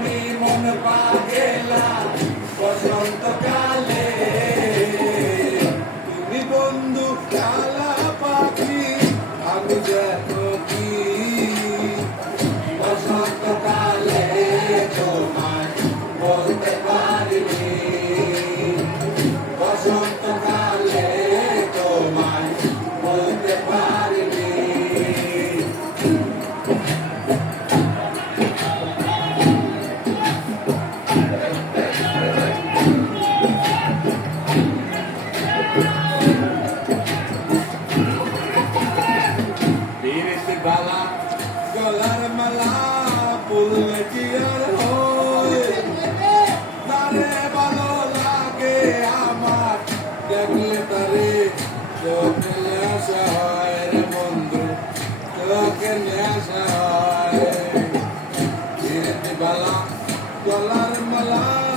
আমি মন পাগেলা বসন্তকালে তুমি বন্ধু কালা পাখি আমি যেন কি বসন্তকালে তোমায় বলতে পারিনি বসন্তকালে তোমায় বলতে পারিনি বালা গলার মালা বললে কি আর হয় তারে ভালো লাগে আমার দেখলে তারে চোখে নেশা হয় রে বন্ধু চোখে নেশা হয় বালা গলার মালা